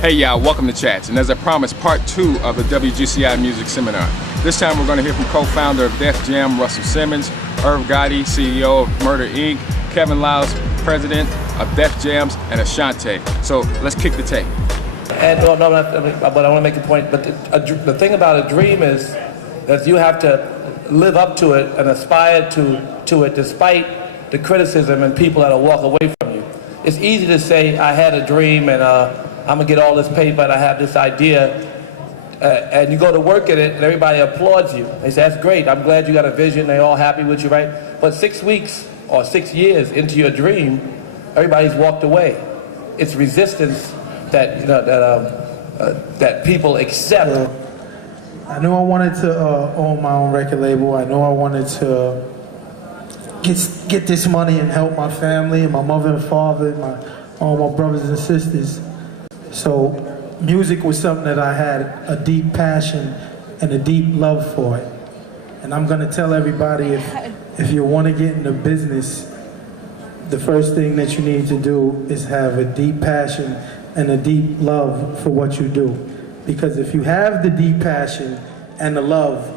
Hey y'all, welcome to Chats, and as I promised, part 2 of the WGCI Music Seminar. This time we're going to hear from co-founder of Def Jam, Russell Simmons, Irv Gotti, CEO of Murder Inc., Kevin Liles, president of Def Jams, and Ashanti. So let's kick the tape. And but I want to make a point. But the thing about a dream is that you have to live up to it and aspire to it despite the criticism and people that'll walk away from you. It's easy to say, I had a dream and I'm gonna get all this paper and I have this idea, and you go to work at it and everybody applauds you. They say, that's great, I'm glad you got a vision, they're all happy with you, right? But 6 weeks or 6 years into your dream, everybody's walked away. It's resistance that, that people accept. I knew I wanted to own my own record label. I knew I wanted to get this money and help my family, my mother and father, all my brothers and sisters. So music was something that I had a deep passion and a deep love for it. And I'm gonna tell everybody, if you want to get into business, the first thing that you need to do is have a deep passion and a deep love for what you do. Because if you have the deep passion and the love,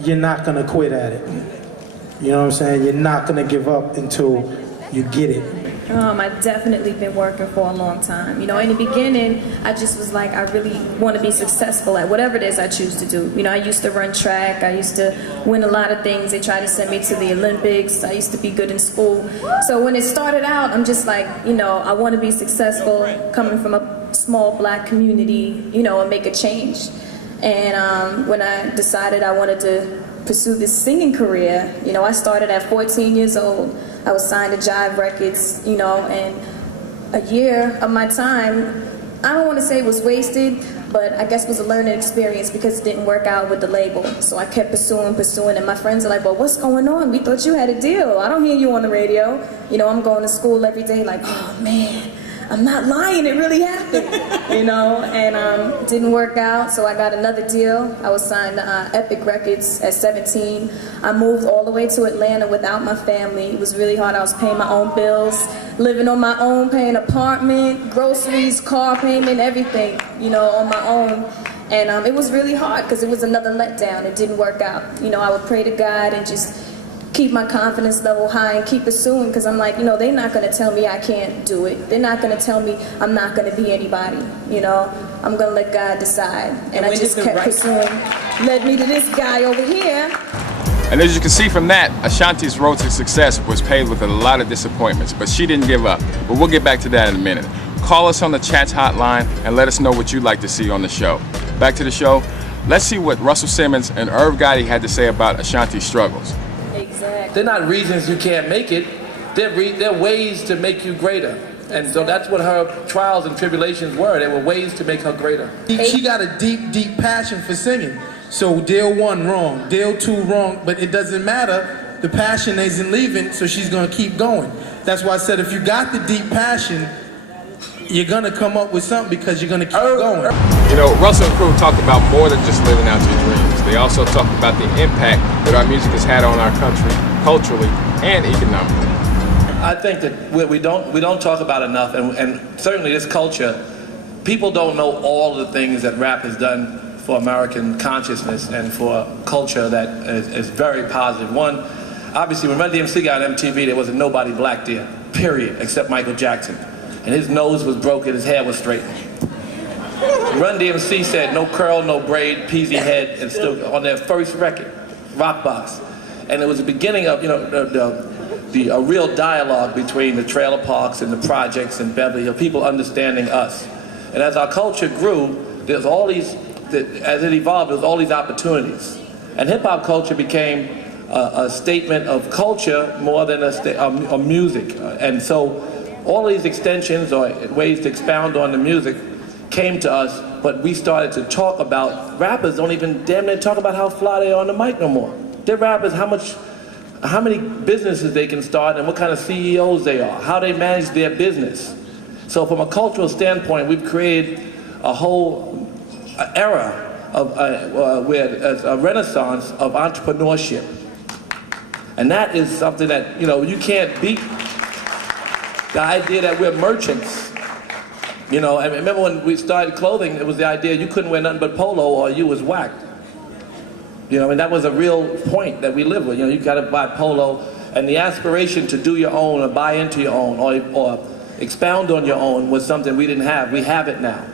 you're not gonna quit at it. You know what I'm saying? You're not gonna give up until you get it. I've definitely been working for a long time. You know, in the beginning, I just was like, I really want to be successful at whatever it is I choose to do. You know, I used to run track. I used to win a lot of things. They tried to send me to the Olympics. I used to be good in school. So when it started out, I'm just like, you know, I want to be successful coming from a small black community, you know, and make a change. And when I decided I wanted to pursue this singing career, you know, I started at 14 years old. I was signed to Jive Records, you know, and a year of my time, I don't want to say it was wasted, but I guess it was a learning experience because it didn't work out with the label. So I kept pursuing, and my friends are like, well, what's going on? We thought you had a deal. I don't hear you on the radio. You know, I'm going to school every day like, oh man, I'm not lying, it really happened, you know, and it didn't work out, so I got another deal. I was signed to Epic Records at 17. I moved all the way to Atlanta without my family. It was really hard. I was paying my own bills, living on my own, paying apartment, groceries, car payment, everything, you know, on my own. And it was really hard because it was another letdown. It didn't work out. You know, I would pray to God and just keep my confidence level high and keep pursuing, because I'm like, you know, they're not going to tell me I can't do it. They're not going to tell me I'm not going to be anybody, you know. I'm going to let God decide. And I just kept pursuing. Led me to this guy over here. And as you can see from that, Ashanti's road to success was paved with a lot of disappointments, but she didn't give up. But we'll get back to that in a minute. Call us on the Chats hotline and let us know what you'd like to see on the show. Back to the show. Let's see what Russell Simmons and Irv Gotti had to say about Ashanti's struggles. They're not reasons you can't make it. They're ways to make you greater. And so that's what her trials and tribulations were. They were ways to make her greater. She got a deep, deep passion for singing. So deal 1 wrong, deal 2 wrong, but it doesn't matter. The passion isn't leaving, so she's gonna keep going. That's why I said if you got the deep passion, you're gonna come up with something because you're gonna keep going. You know, Russell and crew talked about more than just living out your dreams. They also talked about the impact that our music has had on our country, culturally and economically. I think that we don't talk about enough, and certainly this culture, people don't know all the things that rap has done for American consciousness and for culture that is very positive. One, obviously when Run DMC got on MTV, there wasn't nobody black there, period, except Michael Jackson. And his nose was broken, his hair was straightened. Run DMC said no curl, no braid, peasy head, and still on their first record, Rockbox. And it was the beginning of, you know, a real dialogue between the trailer parks and the projects and Beverly Hills, people understanding us. And as our culture grew, there's all these, as it evolved, there's all these opportunities. And hip hop culture became a statement of culture more than a music. And so all these extensions or ways to expound on the music came to us, but we started to talk about, rappers don't even damn near talk about how fly they are on the mic no more. They're rappers, how many businesses they can start and what kind of CEOs they are, how they manage their business. So from a cultural standpoint, we've created a whole era of a renaissance of entrepreneurship. And that is something that, you know, you can't beat the idea that we're merchants. You know, I remember when we started clothing, it was the idea you couldn't wear nothing but polo or you was whacked. You know, and that was a real point that we lived with. You know, you got to buy polo, and the aspiration to do your own or buy into your own or expound on your own was something we didn't have. We have it now.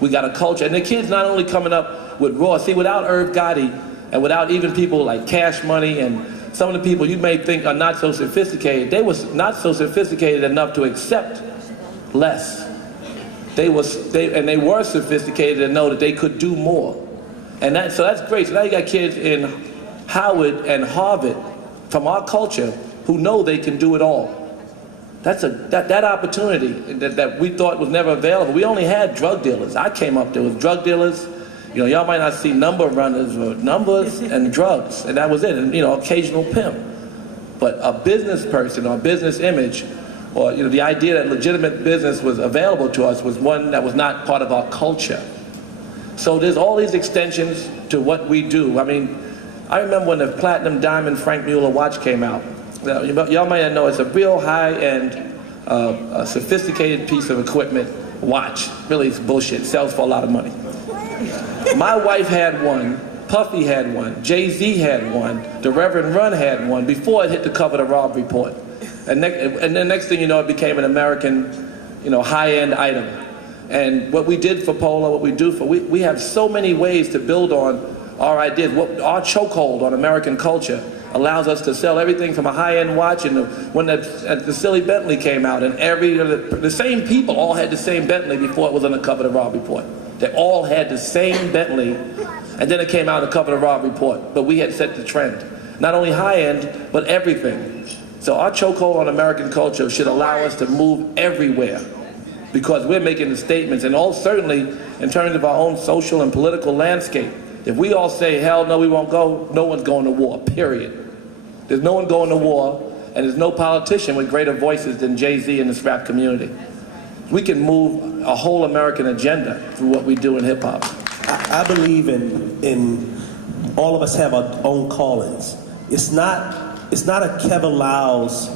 We got a culture, and the kids not only coming up with raw. See, without Irv Gotti and without even people like Cash Money and some of the people you may think are not so sophisticated, they was not so sophisticated enough to accept less. They were sophisticated to know that they could do more. And so that's great. So now you got kids in Howard and Harvard from our culture who know they can do it all. That opportunity that we thought was never available. We only had drug dealers. I came up there with drug dealers. You know, y'all might not see number runners or numbers and drugs, and that was it. And you know, occasional pimp. But a business person or a business image, or you know, the idea that legitimate business was available to us was one that was not part of our culture. So there's all these extensions to what we do. I mean, I remember when the Platinum Diamond Frank Mueller watch came out. Y'all might not know it's a real high-end, sophisticated piece of equipment watch. Really, it's bullshit. It sells for a lot of money. My wife had one, Puffy had one, Jay-Z had one, the Reverend Run had one before it hit the cover of the Robb Report. And then next thing you know, it became an American, you know, high-end item. And what we did for polo, what we do for, we have so many ways to build on our ideas. Our chokehold on American culture allows us to sell everything from a high-end watch. And when the silly Bentley came out, and the same people all had the same Bentley before it was on the cover of the Robb Report. They all had the same Bentley, and then it came out on the cover of the Robb Report. But we had set the trend. Not only high-end, but everything. So our chokehold on American culture should allow us to move everywhere, because we're making the statements, and all certainly in terms of our own social and political landscape. If we all say, hell no, we won't go, no one's going to war, period. There's no one going to war, and there's no politician with greater voices than Jay-Z in this rap community. We can move a whole American agenda through what we do in hip-hop. I believe in all of us have our own callings. It's not a Kevin Liles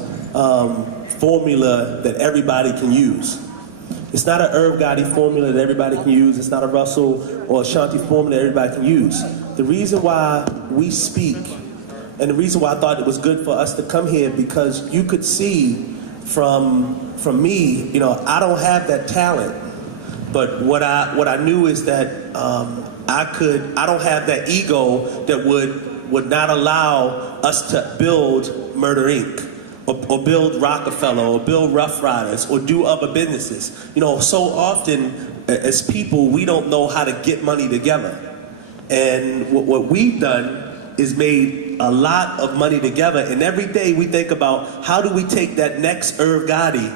formula that everybody can use. It's not an Irv Gotti formula that everybody can use. It's not a Russell or Ashanti formula that everybody can use. The reason why we speak, and the reason why I thought it was good for us to come here, because you could see from me, you know, I don't have that talent, but what I knew is that I don't have that ego that would not allow us to build Murder Inc. Or build Rockefeller, or build Rough Riders, or do other businesses. You know, so often as people, we don't know how to get money together. And what we've done is made a lot of money together. And every day we think about how do we take that next Irv Gotti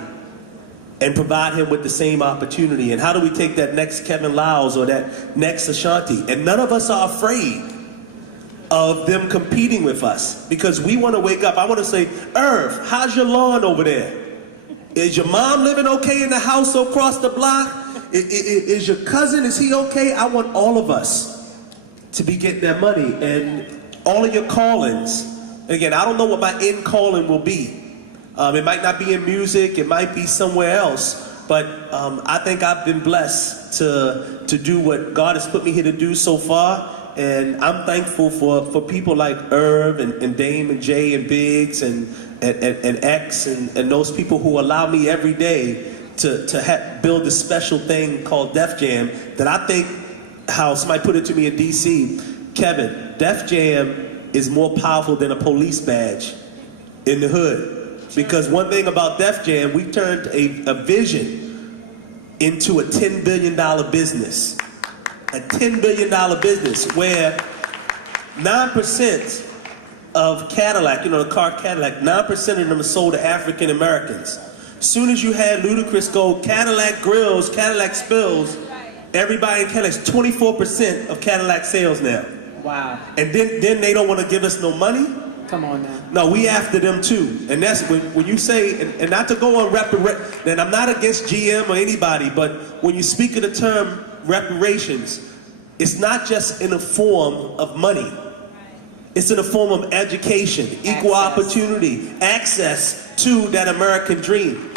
and provide him with the same opportunity? And how do we take that next Kevin Liles or that next Ashanti? And none of us are afraid of them competing with us, because we want to wake up. I want to say, Irv, how's your lawn over there? Is your mom living okay in the house across the block? Is your cousin, is he okay? I want all of us to be getting that money, and all of your callings. Again, I don't know what my end calling will be. It might not be in music, it might be somewhere else, but I think I've been blessed to do what God has put me here to do so far. And I'm thankful for people like Irv and Dame and Jay and Biggs and X and those people who allow me every day to build this special thing called Def Jam, that I think, how somebody put it to me in DC, Kevin, Def Jam is more powerful than a police badge in the hood. Because one thing about Def Jam, we turned a vision into a $10 billion business. A $10 billion business where 9% of Cadillac, you know, the car Cadillac, 9% of them are sold to African Americans. Soon as you had Ludacris go, Cadillac grills, Cadillac spills, everybody in Cadillac's 24% of Cadillac sales now. Wow. And then they don't want to give us no money? Come on now. No, we after them too. And that's when you say, and not to go on and I'm not against GM or anybody, but when you speak of the term reparations, it's not just in the form of money. It's in the form of education, equal opportunity, access to that American dream.